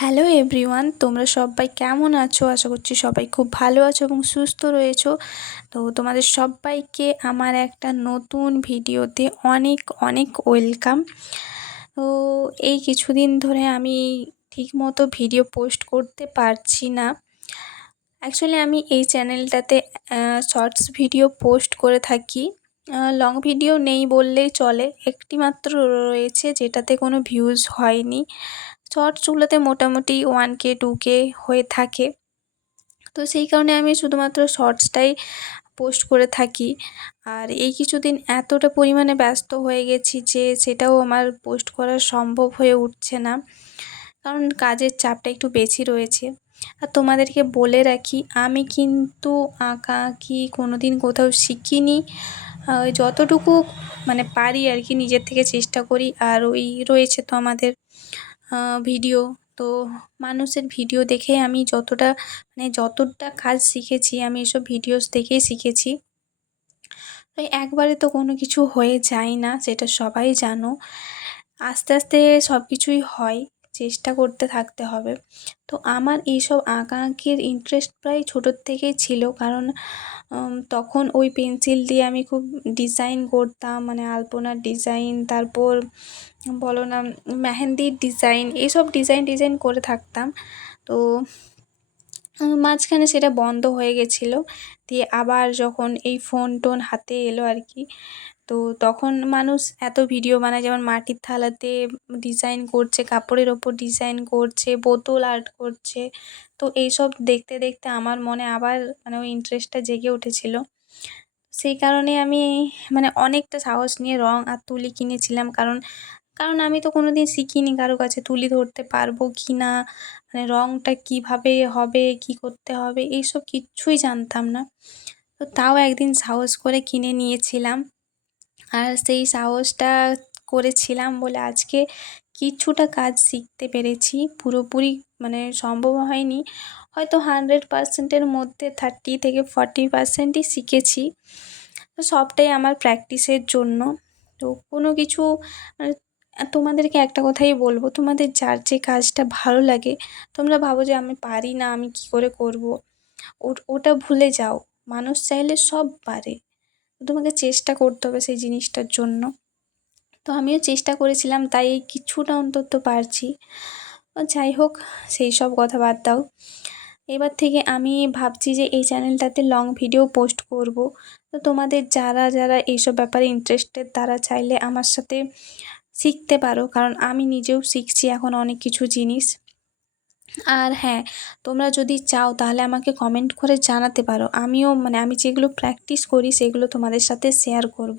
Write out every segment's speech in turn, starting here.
Hello everyone, তোমরা সবাই কেমন আছো? আশা করছি সবাই খুব ভালো আছো এবং সুস্থ রয়েছো। তো তোমাদের সবাইকে আমার একটা নতুন ভিডিওতে অনেক অনেক ওয়েলকাম। তো এই কিছুদিন ধরে আমি ঠিকমতো ভিডিও পোস্ট করতে পারছি না। অ্যাকচুয়ালি আমি এই চ্যানেলটাতে শর্টস ভিডিও পোস্ট করে থাকি। লং ভিডিও নেই বললেই চলে, একটি মাত্র রয়েছে যেটাতে কোনো ভিউজ হয়নি। শর্টসগুলোতে মোটামুটি 1K 2K হয়ে থাকে। তো সেই কারণে আমি শুধুমাত্র শর্টসটাই পোস্ট করে থাকি। আর এই কিছুদিন এতটা পরিমাণে ব্যস্ত হয়ে গেছি যে সেটাও আমার পোস্ট করা সম্ভব হয়ে উঠছে না, কারণ কাজের চাপটা একটু বেশি রয়েছে। আর তোমাদেরকে বলে রাখি, আমি কিন্তু আঁকাআঁকি কোনো দিন কোথাও শিখিনি। যতটুকু পারি আর কি নিজের থেকে চেষ্টা করি। আর ওই রয়েছে তো আমাদের ভিডিও, তো মানুষের ভিডিও দেখে আমি যতটা কাজ শিখেছি আমি এসব ভিডিওস দেখেই শিখেছি। তো একবারে তো কোনো কিছু হয়ে যায় না, সেটা সবাই জানো। আস্তে আস্তে সব কিছুই হয়, চেষ্টা করতে থাকতে হবে। তো আমার এইসব আঁকাআঁকির ইন্টারেস্ট প্রায় ছোটোর থেকেই ছিল, কারণ তখন ওই পেন্সিল দিয়ে আমি খুব ডিজাইন করতাম, আলপনার ডিজাইন, তারপর বলো না মেহেন্দির ডিজাইন, এইসব ডিজাইন করে থাকতাম। তো মাঝখানে সেটা বন্ধ হয়ে গেছিলো। দিয়ে আবার যখন এই ফোন টোন হাতে এলো আর কি, তো তখন মানুষ এত ভিডিও বানায়, যেমন মাটির থালাতে ডিজাইন করছে, কাপড়ের ওপর ডিজাইন করছে, বোতল আর্ট করছে। তো এইসব দেখতে দেখতে আমার মনে আবার ওই ইন্টারেস্টটা জেগে উঠেছিল। সেই কারণে আমি অনেকটা সাহস নিয়ে রং আর তুলি কিনেছিলাম, কারণ কারণ আমি তো কোনো দিন শিখিনি কারো কাছে তুলি ধরতে পারবো কি না, রংটা কীভাবে হবে, কী করতে হবে, এইসব কিচ্ছুই জানতাম না। তো তাও একদিন সাহস করে কিনে নিয়েছিলাম। আর সেই সাহসটা করেছিলাম বলে আজকে কিছুটা কাজ শিখতে পেরেছি। পুরোপুরি সম্ভব হয়নি, হয়তো 100%-এর মধ্যে 30 থেকে 40%ই শিখেছি। তো সবটাই আমার প্র্যাকটিসের জন্য। তো কোনো কিছু তোমাদেরকে একটা কথাই বলবো, তোমাদের যার যে কাজটা ভালো লাগে, তোমরা ভাবো যে আমি পারি না, আমি কী করে করবো, ওটা ভুলে যাও। মানুষ চাইলে সব পারে, তোমাকে চেষ্টা করতে হবে সেই জিনিসটার জন্য। তো আমিও চেষ্টা করেছিলাম, তাই এই কিছুটা অন্তত পারছি। যাই হোক, সেই সব কথা বাদ দাও। এবার থেকে আমি ভাবছি যে এই চ্যানেলটাতে লং ভিডিও পোস্ট করব। তো তোমাদের যারা এইসব ব্যাপারে ইন্টারেস্টেড, তারা চাইলে আমার সাথে শিখতে পারো, কারণ আমি নিজেও শিখছি এখন অনেক কিছু জিনিস। আর হ্যাঁ, তোমরা যদি চাও তাহলে আমাকে কমেন্ট করে জানাতে পারো। আমিও আমি যেগুলো প্র্যাকটিস করি সেগুলো তোমাদের সাথে শেয়ার করব।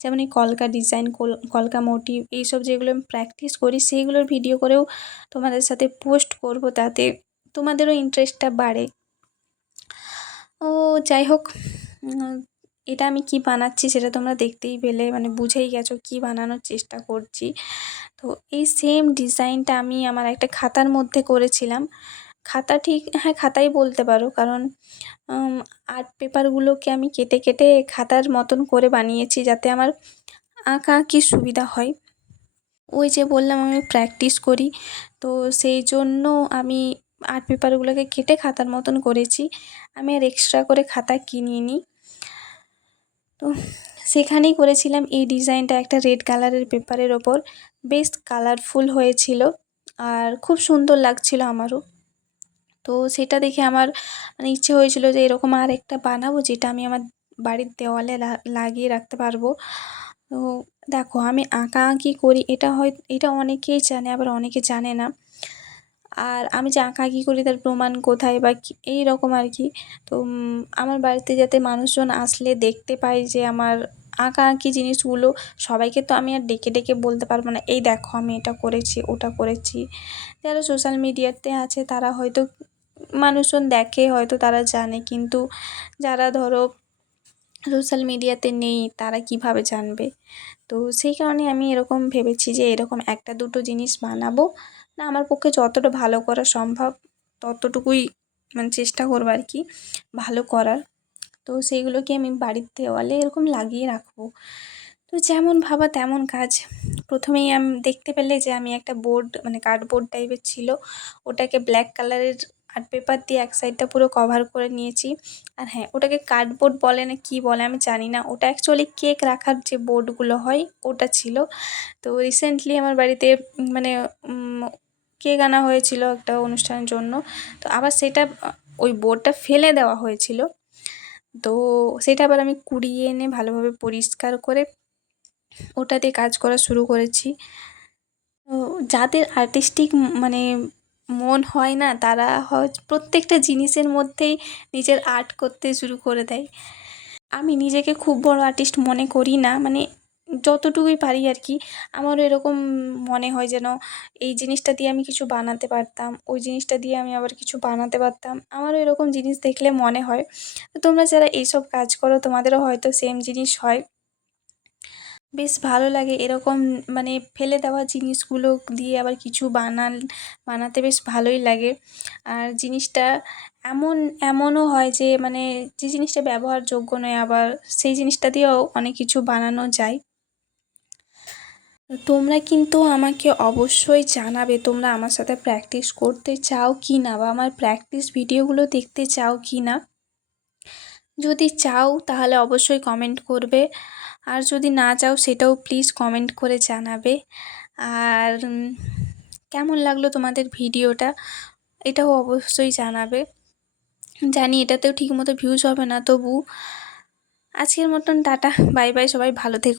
যেমন এই কলকা ডিজাইন, কলকা মোটিভ, এইসব যেগুলো আমি প্র্যাকটিস করি সেইগুলোর ভিডিও করেও তোমাদের সাথে পোস্ট করব, তাতে তোমাদেরও ইন্টারেস্টটা বাড়ে। ও যাই হোক, এটা আমি কি বানাচ্ছি সেটা তোমরা দেখতেই পেলে, বুঝেই গেছো কি বানানোর চেষ্টা করছি। তো এই সেম ডিজাইনটা আমি আমার একটা খাতার মধ্যে করেছিলাম। হ্যাঁ, খাতাই বলতে পারো, কারণ আর্ট পেপারগুলোকে আমি কেটে কেটে খাতার মতন করে বানিয়েছি, যাতে আমার আঁকাআঁকির সুবিধা হয়। ওই যে বললাম আমি প্র্যাকটিস করি, তো সেই জন্য আমি আর্ট পেপারগুলোকে কেটে খাতার মতন করেছি। আমি আর এক্সট্রা করে খাতা কিনিনি। তো সেখানেই করেছিলাম এই ডিজাইনটা, একটা রেড কালারের পেপারের ওপর। বেশ কালারফুল হয়েছিল আর খুব সুন্দর লাগছিল আমারও। তো সেটা দেখে আমার ইচ্ছে হয়েছিল যে এরকম আর একটা বানাবো, যেটা আমি আমার বাড়ির দেওয়ালে লাগিয়ে রাখতে পারবো। তো দেখো, আমি আঁকাআঁকি করি, এটা অনেকেই জানে, আবার অনেকে জানে না। আর আমি যে আঁকাআঁকি করি তার প্রমাণ কোথায় বা কী, এইরকম আর কি। তো আমার বাড়িতে যাতে মানুষজন আসলে দেখতে পায় যে আমার আঁকাআঁকি জিনিসগুলো, সবাইকে তো আমি আর ডেকে ডেকে বলতে পারবো না, এই দেখো আমি এটা করেছি, ওটা করেছি। যারা সোশ্যাল মিডিয়াতে আছে তারা হয়তো মানুষজন দেখে, হয়তো তারা জানে, কিন্তু যারা ধরো সোশ্যাল মিডিয়াতে নেই তারা কিভাবে জানবে। তো সেই কারণে আমি এরকম ভেবেছি যে এরকম একটা দুটো জিনিস বানাবো, না আমার পক্ষে যতটা ভালো করা সম্ভব ততটুকুই চেষ্টা করবো আর কি ভালো করার। তো সেইগুলোকে আমি বাড়ির দেওয়ালে এরকম লাগিয়ে রাখবো। তো যেমন ভাবা তেমন কাজ। প্রথমেই দেখতে পেলে যে আমি একটা বোর্ড মানে কার্ডবোর্ড টাইপের ছিল, ওটাকে ব্ল্যাক কালারের আর্ট পেপার দিয়ে এক সাইডটা পুরো কভার করে নিয়েছি। আর হ্যাঁ, ওটাকে কার্ডবোর্ড বলে না কী বলে আমি জানি না, ওটা অ্যাকচুয়ালি কেক রাখার যে বোর্ডগুলো হয় ওটা ছিল। তো রিসেন্টলি আমার বাড়িতে মানে কেক আনা হয়েছিল একটা অনুষ্ঠানের জন্য, তো আবার সেটা ওই বোর্ডটা ফেলে দেওয়া হয়েছিল। তো সেটা আবার আমি কুড়িয়ে এনে ভালোভাবে পরিষ্কার করে ওটা দিয়ে কাজ করা শুরু করেছি। তো যাদের আর্টিস্টিক মানে মন হয় না, তারা প্রত্যেকটা জিনিসের মধ্যেই নিজের আর্ট করতে শুরু করে দেয়। আমি নিজেকে খুব বড় আর্টিস্ট মনে করি না, মানে যতটুকুই পারি আর কি। আমারও এরকম মনে হয় যেন এই জিনিসটা দিয়ে আমি কিছু বানাতে পারতাম, ওই জিনিসটা দিয়ে আমি আবার কিছু বানাতে পারতাম। আমারও এরকম জিনিস দেখলে মনে হয়। তো তোমরা যারা এইসব কাজ করো তোমাদেরও হয়তো সেম জিনিস হয়। বেশ ভালো লাগে এরকম মানে ফেলে দেওয়া জিনিসগুলো দিয়ে আবার কিছু বানাতে বেশ ভালোই লাগে। আর জিনিসটা এমনও হয় যে মানে যে জিনিসটা ব্যবহারযোগ্য নয়, আবার সেই জিনিসটা দিয়েও অনেক কিছু বানানো যায়। তোমরা কিন্তু আমাকে অবশ্যই জানাবে তোমরা আমার সাথে প্র্যাকটিস করতে চাও কি না, বা আমার প্র্যাকটিস ভিডিওগুলো দেখতে চাও কি না। যদি চাও তাহলে অবশ্যই কমেন্ট করবে, আর যদি না চাও সেটাও প্লিজ কমেন্ট করে জানাবে। আর কেমন লাগলো তোমাদের ভিডিওটা এটাও অবশ্যই জানাবে। জানি এটাতেও ঠিকমতো ভিউজ হবে না, তবু আজকের মতন টাটা, বাই বাই, সবাই ভালো থেকো।